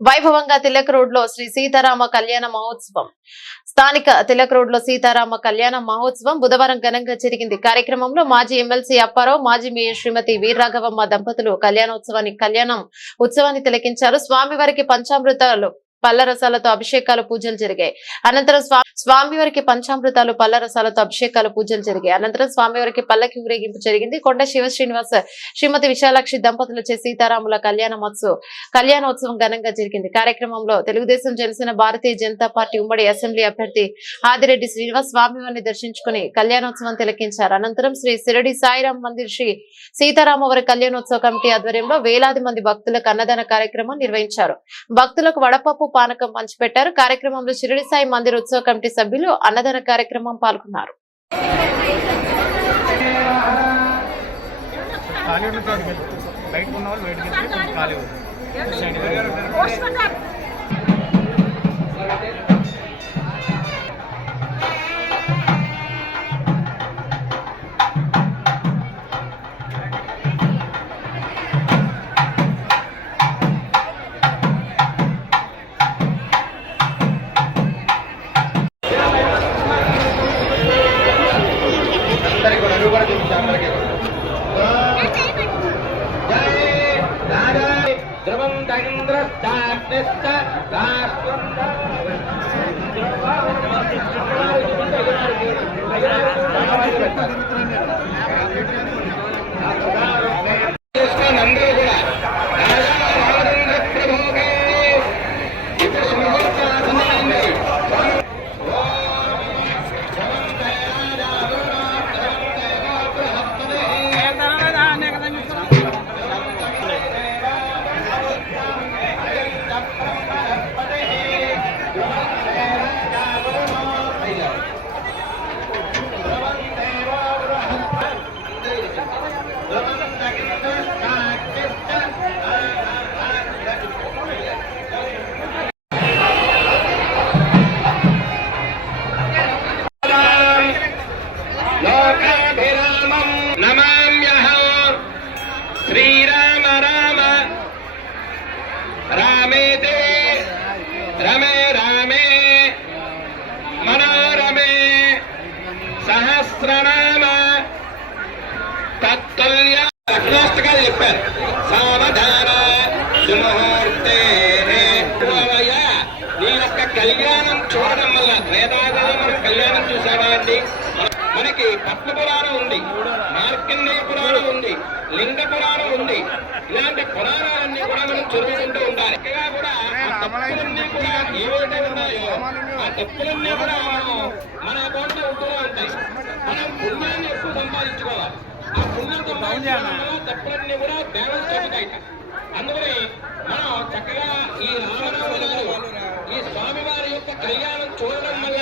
వైభవంగా తిలక్ రోడ్లో శ్రీ సీతారామ కళ్యాణ మహోత్సవం. స్థానిక తిలక్ రోడ్లో సీతారామ కళ్యాణ మహోత్సవం బుధవారం ఘనంగా జరిగింది. కార్యక్రమంలో మాజీ ఎమ్మెల్సీ అప్పారావు మాజీ మేయర్ శ్రీమతి వీర్రాఘవమ్మ దంపతులు కళ్యాణోత్సవాన్ని కళ్యాణం ఉత్సవాన్ని తిలకించారు. స్వామివారికి పంచామృతాలు రసాలతో అభిషేకాలు పూజలు జరిగాయి. అనంతరం స్వామివారికి పంచామృతాలు పళ్ళ రసాలతో అభిషేకాలు పూజలు జరిగాయి. అనంతరం స్వామివారికి పల్లకి ఊరేగింపు జరిగింది. కొండ శివ శ్రీనివాస శ్రీమతి విశాలాక్షి దంపతులచే సీతారాముల కళ్యాణమోత్సవ కళ్యాణోత్సవం ఘనంగా జరిగింది. కార్యక్రమంలో తెలుగుదేశం జనసేన భారతీయ జనతా పార్టీ ఉమ్మడి అసెంబ్లీ అభ్యర్థి ఆదిరెడ్డి శ్రీనివాస్ స్వామివారిని దర్శించుకుని కళ్యాణోత్సవం తిలకించారు. అనంతరం శ్రీ సిరడి సాయిరాం మందిర్ శ్రీ సీతారామవారి కళ్యాణోత్సవ కమిటీ ఆధ్వర్యంలో వేలాది మంది భక్తులకు అన్నదాన కార్యక్రమం నిర్వహించారు. భక్తులకు వడపప్పు పానకం పంచిపెట్టారు. కార్యక్రమంలో షిరిడి సాయి మందిర్ ఉత్సవ కమిటీ సభ్యులు అన్నదాన కార్యక్రమం పాల్గొన్నారు. ఖాళీ ధ్రువం దైంద్రశ్చాగ్నిశ్చ రాష్ట్రం ప్రాణాల. తత్తుల్య అగ్నోస్తకాలు చెప్పారు. సావధాన సుముహూర్తే నీ. యొక్క కళ్యాణం చూడడం వల్ల వేదాలలో మనం కళ్యాణం చూసావా అండి? మనకి పద్మ పురాణం ఉంది మార్కండేయ పురాణం ఉంది లింగ పురాణం ఉంది. ఇలాంటి పురాణాలన్నీ కూడా మనం చదువుకుంటూ ఉండాలి. కూడా ఏవైతే ఉన్నాయో ఆ తప్పులన్నీ కూడా మనము మన అకౌంట్లో ఉంటూనే ఉంటాయి మనం పుణ్యాన్ని ఎక్కువ సంపాదించుకోవాలి. ఆ పుణ్యం సంపాదించడం తప్పులన్నీ కూడా బ్యాలెన్స్ అవుతాయి అందుకని మనం చక్కగా ఈ రావణ ఈ స్వామివారి యొక్క కళ్యాణం చూడడం వల్ల